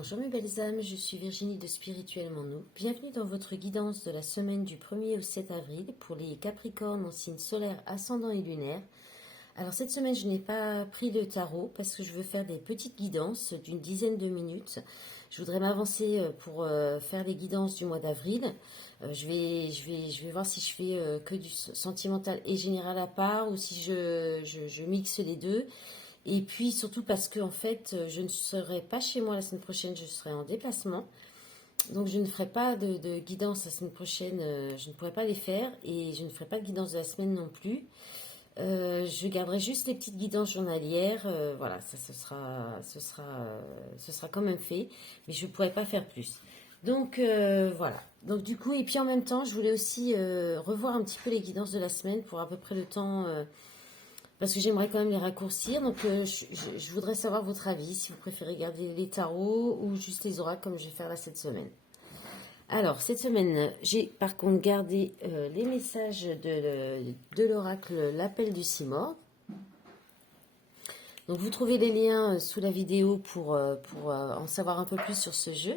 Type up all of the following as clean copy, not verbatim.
Bonjour mes belles âmes, je suis Virginie de Spirituellement Nous. Bienvenue dans votre guidance de la semaine du 1er au 7 avril pour les Capricornes en signe solaire, ascendant et lunaire. Alors cette semaine je n'ai pas pris le tarot parce que je veux faire des petites guidances d'une dizaine de minutes. Je voudrais m'avancer pour faire les guidances du mois d'avril. Je vais voir si je fais que du sentimental et général à part ou si je mixe les deux. Et puis surtout parce que en fait, je ne serai pas chez moi la semaine prochaine, je serai en déplacement. Donc je ne ferai pas de guidance la semaine prochaine, je ne pourrai pas les faire et je ne ferai pas de guidance de la semaine non plus. Je garderai juste les petites guidances journalières, voilà, ça ce sera quand même fait, mais je ne pourrai pas faire plus. Donc voilà. Donc du coup, et puis en même temps, je voulais aussi revoir un petit peu les guidances de la semaine pour à peu près le temps. Parce que j'aimerais quand même les raccourcir. Donc, je voudrais savoir votre avis, si vous préférez garder les tarots ou juste les oracles comme je vais faire là cette semaine. Alors, cette semaine, j'ai par contre gardé les messages de l'oracle L'Appel du Simorgh. Donc, vous trouvez les liens sous la vidéo pour en savoir un peu plus sur ce jeu.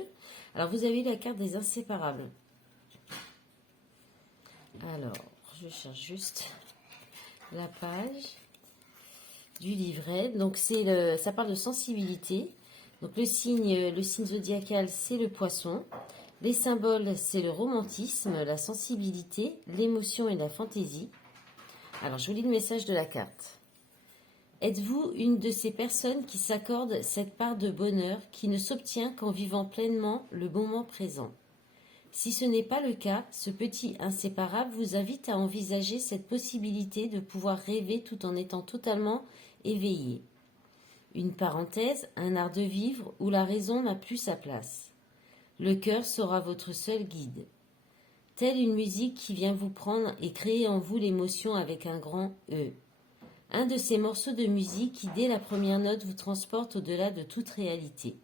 Alors, vous avez la carte des inséparables. Alors, je cherche juste la page du livret. Donc ça parle de sensibilité. Donc le signe zodiacal, c'est le poisson. Les symboles, c'est le romantisme, la sensibilité, l'émotion et la fantaisie. Alors je vous lis le message de la carte. Êtes-vous une de ces personnes qui s'accordent cette part de bonheur qui ne s'obtient qu'en vivant pleinement le moment présent? Si ce n'est pas le cas, ce petit inséparable vous invite à envisager cette possibilité de pouvoir rêver tout en étant totalement éveillé. Une parenthèse, un art de vivre où la raison n'a plus sa place. Le cœur sera votre seul guide. Telle une musique qui vient vous prendre et créer en vous l'émotion avec un grand E. Un de ces morceaux de musique qui, dès la première note, vous transporte au-delà de toute réalité.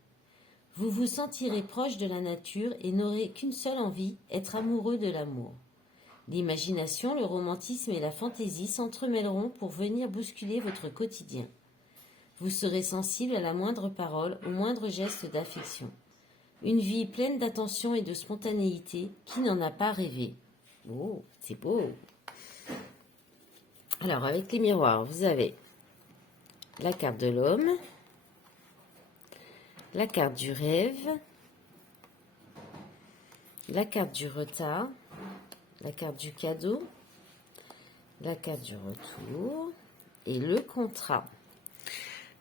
Vous vous sentirez proche de la nature et n'aurez qu'une seule envie, être amoureux de l'amour. L'imagination, le romantisme et la fantaisie s'entremêleront pour venir bousculer votre quotidien. Vous serez sensible à la moindre parole, au moindre geste d'affection. Une vie pleine d'attention et de spontanéité, qui n'en a pas rêvé? Oh, c'est beau! Alors, avec les miroirs, vous avez la carte de l'homme, la carte du rêve, la carte du retard, la carte du cadeau, la carte du retour et le contrat.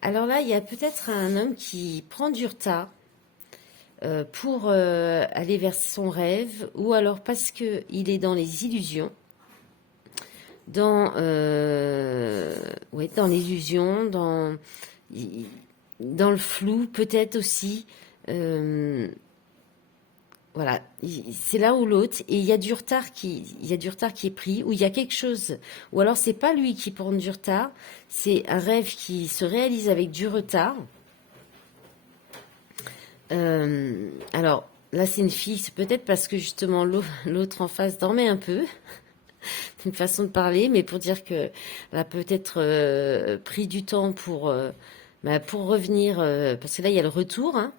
Alors là, il y a peut-être un homme qui prend du retard pour aller vers son rêve, ou alors parce qu'il est dans les illusions, dans l'illusion, dans le flou, peut-être aussi. Voilà, c'est l'un ou l'autre, et il y a du retard qui est pris, ou il y a quelque chose, ou alors c'est pas lui qui prend du retard, c'est un rêve qui se réalise avec du retard. Alors là c'est une fille, c'est peut-être parce que justement l'autre en face dormait un peu, une façon de parler, mais pour dire que elle a peut-être pris du temps pour revenir, parce que là il y a le retour, hein,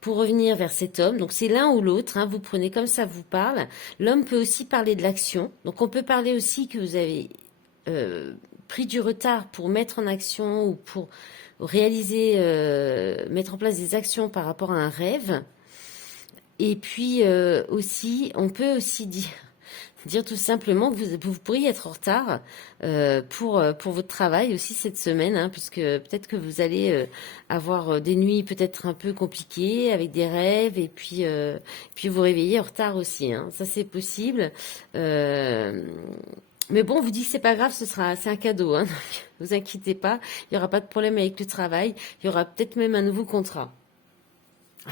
pour revenir vers cet homme. Donc c'est l'un ou l'autre, hein, vous prenez comme ça vous parle. L'homme peut aussi parler de l'action. Donc on peut parler aussi que vous avez pris du retard pour mettre en action ou pour réaliser, mettre en place des actions par rapport à un rêve. Et puis aussi, on peut aussi dire tout simplement que vous pourriez être en retard pour votre travail aussi cette semaine, hein, puisque peut-être que vous allez avoir des nuits peut-être un peu compliquées avec des rêves et puis vous réveiller en retard aussi, hein. Ça c'est possible. Mais bon, on vous dit que c'est pas grave, c'est un cadeau, hein, donc vous inquiétez pas, il y aura pas de problème avec le travail, il y aura peut-être même un nouveau contrat.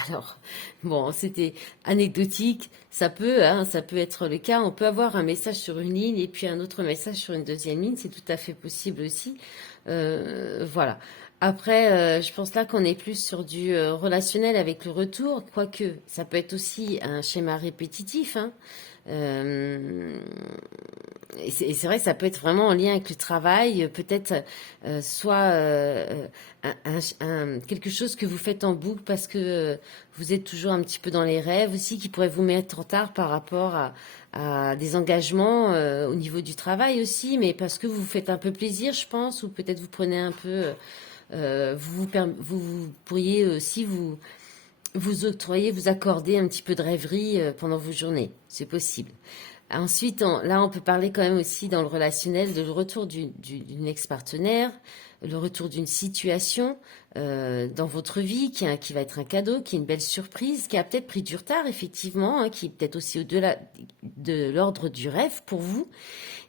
Alors, bon, c'était anecdotique, ça peut être le cas. On peut avoir un message sur une ligne et puis un autre message sur une deuxième ligne, c'est tout à fait possible aussi. Voilà. Après, je pense là qu'on est plus sur du relationnel avec le retour, quoique ça peut être aussi un schéma répétitif, hein. et c'est vrai que ça peut être vraiment en lien avec le travail, peut-être soit quelque chose que vous faites en boucle parce que vous êtes toujours un petit peu dans les rêves aussi, qui pourrait vous mettre en retard par rapport à des engagements au niveau du travail aussi, mais parce que vous vous faites un peu plaisir, je pense, ou peut-être vous prenez un peu, vous pourriez aussi vous octroyer, vous accorder un petit peu de rêverie pendant vos journées, c'est possible. Ensuite, là, on peut parler quand même aussi dans le relationnel de le retour d'une ex-partenaire, le retour d'une situation dans votre vie qui va être un cadeau, qui est une belle surprise, qui a peut-être pris du retard, effectivement, hein, qui est peut-être aussi au-delà de l'ordre du rêve pour vous.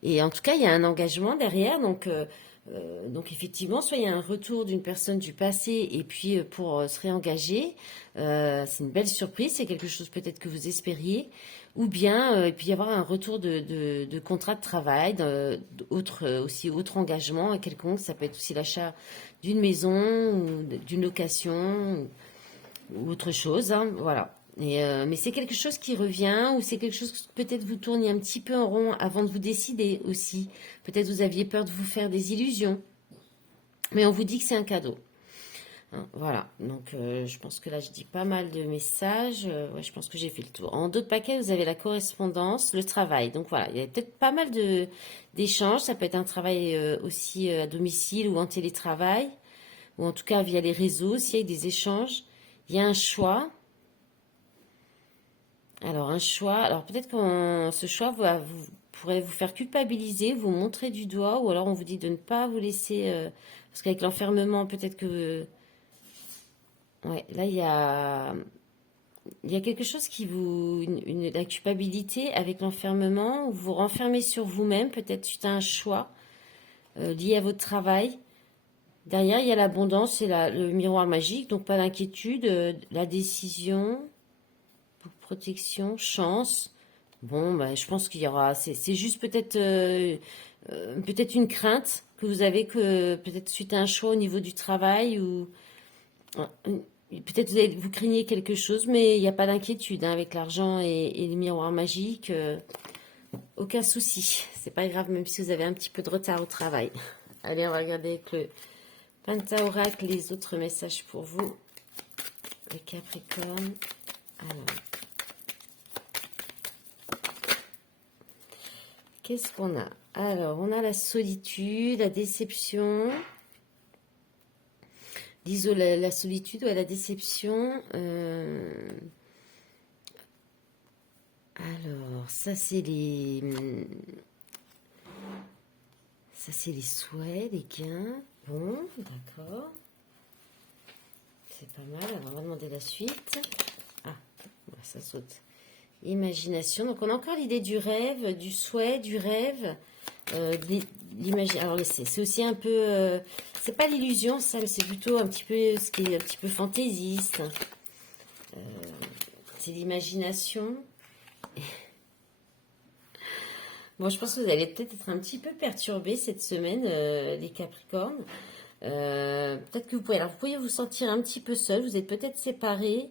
Et en tout cas, il y a un engagement derrière, donc effectivement, soit il y a un retour d'une personne du passé et puis pour se réengager, c'est une belle surprise, c'est quelque chose peut-être que vous espériez, ou bien il peut y avoir un retour de contrat de travail, aussi autre engagement quelconque, ça peut être aussi l'achat d'une maison, ou d'une location, ou autre chose, hein, voilà. Mais c'est quelque chose qui revient, ou c'est quelque chose que peut-être vous tourniez un petit peu en rond avant de vous décider aussi. Peut-être vous aviez peur de vous faire des illusions, mais on vous dit que c'est un cadeau. Hein, voilà, donc je pense que là je dis pas mal de messages. Ouais, je pense que j'ai fait le tour. En d'autres paquets, vous avez la correspondance, le travail. Donc voilà, il y a peut-être pas mal d'échanges. Ça peut être un travail aussi à domicile ou en télétravail, ou en tout cas via les réseaux, s'il y a des échanges. Il y a un choix. Alors, un choix. Alors, peut-être que ce choix pourrait vous faire culpabiliser, vous montrer du doigt, ou alors on vous dit de ne pas vous laisser. Parce qu'avec l'enfermement, peut-être que. Ouais, là, il y a quelque chose qui vous. La culpabilité avec l'enfermement, où vous vous renfermez sur vous-même, peut-être suite à un choix lié à votre travail. Derrière, il y a l'abondance et le miroir magique, donc pas d'inquiétude, la décision, protection, chance. Bon, bah, je pense qu'il y aura. C'est juste peut-être une crainte que vous avez que peut-être suite à un choix au niveau du travail ou peut-être vous craignez quelque chose, mais il n'y a pas d'inquiétude hein, avec l'argent et les miroirs magiques. Aucun souci. C'est pas grave, même si vous avez un petit peu de retard au travail. Allez, on va regarder avec le Pentaoracle les autres messages pour vous. Les Capricornes. Alors. Qu'est-ce qu'on a? Alors, on a la solitude, la déception, la solitude ou la déception. Alors, ça c'est les souhaits, les gains. Bon, d'accord. C'est pas mal. Alors, on va demander la suite. Ah, ça saute. Imagination. Donc, on a encore l'idée du rêve, du souhait, du rêve. Alors, c'est aussi un peu. C'est pas l'illusion, ça, mais c'est plutôt un petit peu ce qui est un petit peu fantaisiste. C'est l'imagination. Bon, je pense que vous allez peut-être être un petit peu perturbés cette semaine, les Capricornes. Peut-être que vous pourriez vous sentir un petit peu seul. Vous êtes peut-être séparés.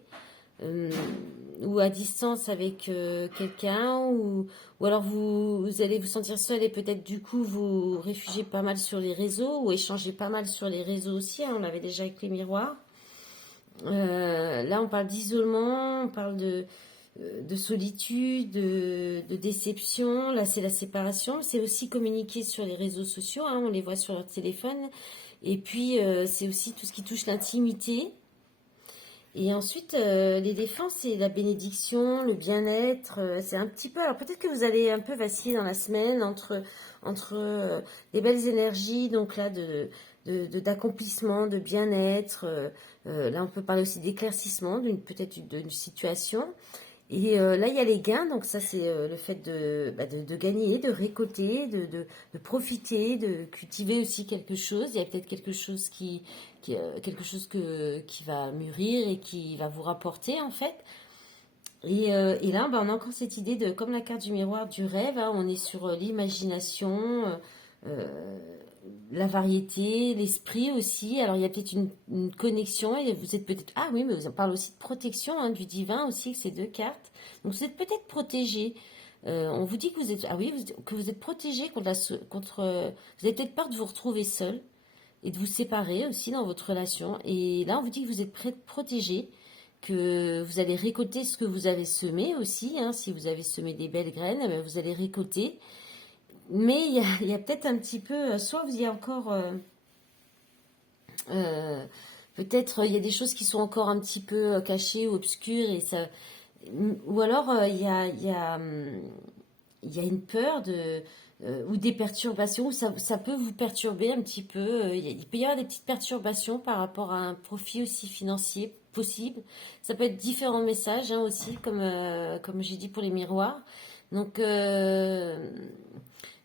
Ou à distance avec quelqu'un, ou alors vous allez vous sentir seul et peut-être du coup vous réfugier pas mal sur les réseaux ou échanger pas mal sur les réseaux aussi, hein, on l'avait déjà avec les miroirs. Là on parle d'isolement, on parle de solitude, de déception, là c'est la séparation, c'est aussi communiquer sur les réseaux sociaux, hein, on les voit sur leur téléphone, et puis c'est aussi tout ce qui touche l'intimité. Et ensuite, les défenses, c'est la bénédiction, le bien-être. C'est un petit peu. Alors peut-être que vous allez un peu vaciller dans la semaine entre les belles énergies, donc là d'accomplissement, de bien-être. Là, on peut parler aussi d'éclaircissement peut-être d'une situation. Et là, il y a les gains, donc ça, c'est le fait de gagner, de récolter, de profiter, de cultiver aussi quelque chose. Il y a peut-être quelque chose quelque chose qui va mûrir et qui va vous rapporter, en fait. Et là, on a encore cette idée comme la carte du miroir du rêve, hein, on est sur l'imagination, la variété, l'esprit aussi. Alors, il y a peut-être une connexion et vous êtes peut-être... Ah oui, mais on parle aussi de protection hein, du divin aussi, avec ces deux cartes. Donc, vous êtes peut-être protégé On vous dit que vous êtes, ah oui, que vous êtes protégé vous avez peut-être peur de vous retrouver seul et de vous séparer aussi dans votre relation. Et là, on vous dit que vous êtes protégé, que vous allez récolter ce que vous avez semé aussi. Hein. Si vous avez semé des belles graines, eh bien, vous allez récolter. Mais il y a peut-être un petit peu, soit vous y a encore, peut-être il y a des choses qui sont encore un petit peu cachées ou obscures et ça, ou alors il y a une peur ou des perturbations, ça peut vous perturber un petit peu. Il peut y avoir des petites perturbations par rapport à un profit aussi financier possible. Ça peut être différents messages hein, aussi, comme j'ai dit pour les miroirs. Donc,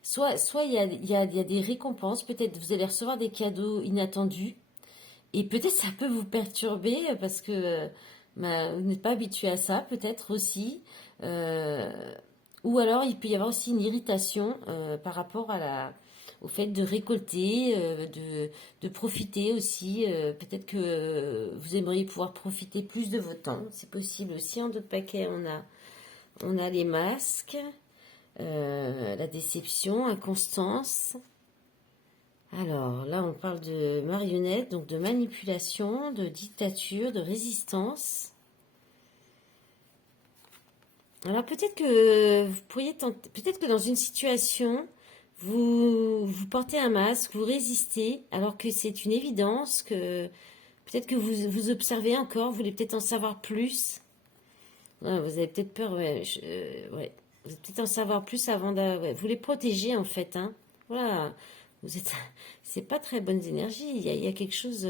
soit il y a des récompenses, peut-être vous allez recevoir des cadeaux inattendus, et peut-être ça peut vous perturber parce que vous n'êtes pas habitué à ça, peut-être aussi. Euh, ou alors il peut y avoir aussi une irritation par rapport au fait de récolter, de profiter aussi. Peut-être que vous aimeriez pouvoir profiter plus de votre temps. C'est possible aussi. En d'autres paquets, on a les masques, la déception, inconstance. Alors là, on parle de marionnette, donc de manipulation, de dictature, de résistance. Alors peut-être que vous pourriez tenter, peut-être que dans une situation, vous portez un masque, vous résistez, alors que c'est une évidence que peut-être que vous observez encore, vous voulez peut-être en savoir plus. Ouais, vous avez peut-être peur, ouais, ouais. Vous allez peut-être en savoir plus avant ouais. Vous les protégez en fait, hein. Voilà. Vous êtes, c'est pas très bonnes énergies. Il y a quelque chose.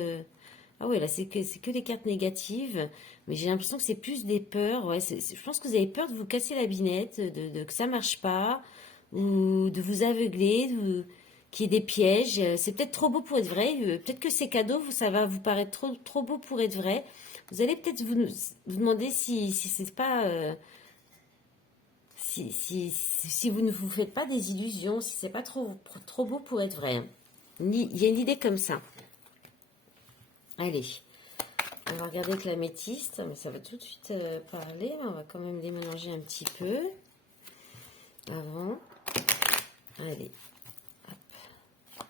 Ah ouais, là c'est que des cartes négatives, mais j'ai l'impression que c'est plus des peurs. Ouais, je pense que vous avez peur de vous casser la binette, que ça marche pas, ou de vous aveugler, qu'il y ait des pièges. C'est peut-être trop beau pour être vrai. Peut-être que ces cadeaux, ça va vous paraître trop beau pour être vrai. Vous allez peut-être vous demander si c'est pas si vous ne vous faites pas des illusions, si c'est pas trop beau pour être vrai. Il y a une idée comme ça. Allez, on va regarder avec l'améthyste, mais ça va tout de suite parler. On va quand même démélanger un petit peu avant. Allez, hop.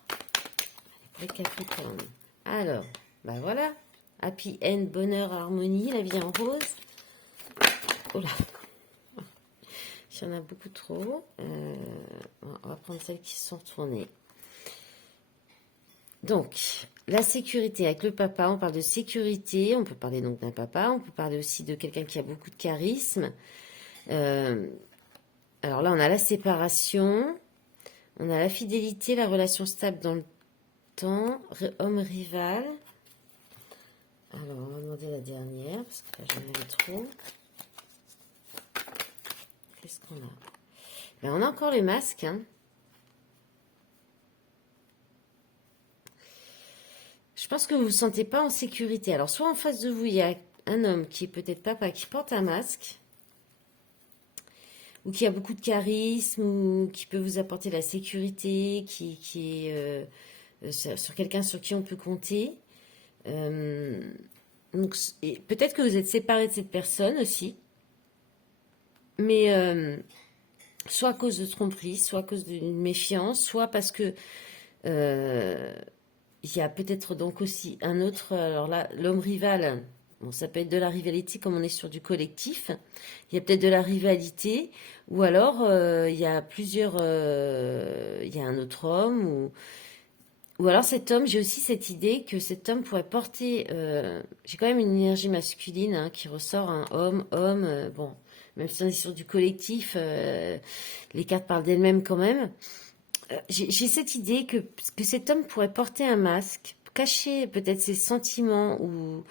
Allez, pour les Capricornes. Alors, ben voilà. Happy End, bonheur, harmonie, la vie en rose. Oh là, il y en a beaucoup trop. On va prendre celles qui se sont retournées. Donc, la sécurité avec le papa, on parle de sécurité, on peut parler donc d'un papa, on peut parler aussi de quelqu'un qui a beaucoup de charisme. Alors là, on a la séparation, on a la fidélité, la relation stable dans le temps, homme rival. Alors, on va demander la dernière, parce que là, j'en avais trop. Qu'est-ce qu'on a? Ben, on a encore le masque, hein. Je pense que vous ne vous sentez pas en sécurité. Alors, soit en face de vous, il y a un homme qui est peut-être papa, qui porte un masque, ou qui a beaucoup de charisme, ou qui peut vous apporter la sécurité, qui est sur quelqu'un sur qui on peut compter. Donc, peut-être que vous êtes séparé de cette personne aussi, mais soit à cause de tromperie, soit à cause d'une méfiance, soit parce que il y a peut-être donc aussi un autre. Alors là, l'homme rival, bon, ça peut être de la rivalité comme on est sur du collectif. Il y a peut-être de la rivalité, ou alors il y a plusieurs. Il y a un autre homme, ou alors cet homme, j'ai aussi cette idée que cet homme pourrait porter. J'ai quand même une énergie masculine hein, qui ressort, un homme. Bon, même si on est sur du collectif, les cartes parlent d'elles-mêmes quand même. J'ai cette idée que cet homme pourrait porter un masque, cacher peut-être ses sentiments ou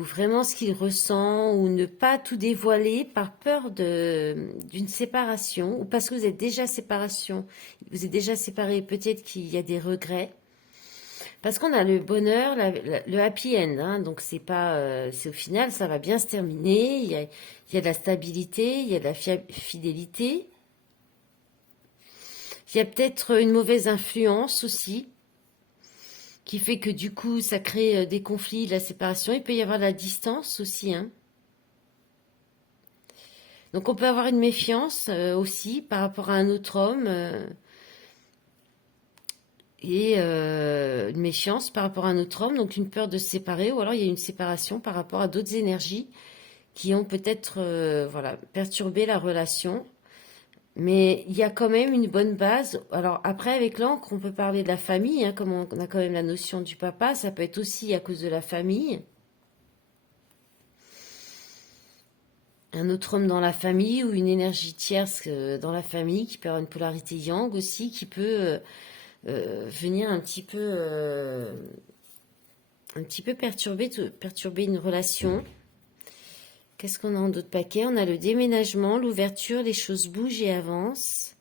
vraiment ce qu'il ressent, ou ne pas tout dévoiler par peur d'une séparation, ou parce que vous êtes déjà vous êtes déjà séparés, peut-être qu'il y a des regrets. Parce qu'on a le bonheur, le happy end, hein, donc c'est pas, c'est au final, ça va bien se terminer. Il y a de la stabilité, il y a de la fidélité. Il y a peut-être une mauvaise influence aussi, qui fait que du coup, ça crée des conflits, de la séparation. Il peut y avoir de la distance aussi. Hein. Donc on peut avoir une méfiance aussi par rapport à un autre homme et une méfiance par rapport à un autre homme, donc une peur de se séparer, ou alors il y a une séparation par rapport à d'autres énergies qui ont peut-être voilà, perturbé la relation. Mais il y a quand même une bonne base. Alors après, avec l'encre, on peut parler de la famille, hein, comme on a quand même la notion du papa, ça peut être aussi à cause de la famille. Un autre homme dans la famille ou une énergie tierce dans la famille qui peut avoir une polarité yang aussi, qui peut venir un petit peu perturber une relation. Qu'est-ce qu'on a en d'autres paquets? On a le déménagement, l'ouverture, les choses bougent et avancent.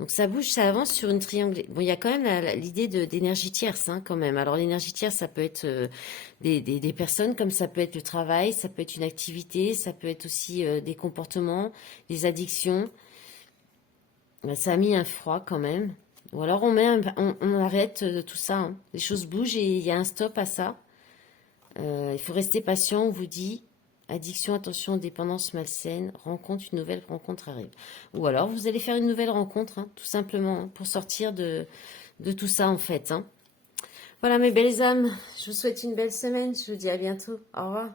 Donc ça bouge, ça avance sur une triangle. Bon, il y a quand même l'idée d'énergie tierce, hein, quand même. Alors l'énergie tierce, ça peut être des personnes, comme ça peut être le travail, ça peut être une activité, ça peut être aussi des comportements, des addictions. Ça a mis un froid quand même. Ou alors on arrête tout ça, hein. Les choses bougent et il y a un stop à ça. Il faut rester patient, on vous dit. Addiction, attention, dépendance malsaine, rencontre, une nouvelle rencontre arrive. Ou alors vous allez faire une nouvelle rencontre, hein, tout simplement, hein, pour sortir de tout ça en fait, hein. Voilà mes belles âmes, je vous souhaite une belle semaine, je vous dis à bientôt, au revoir.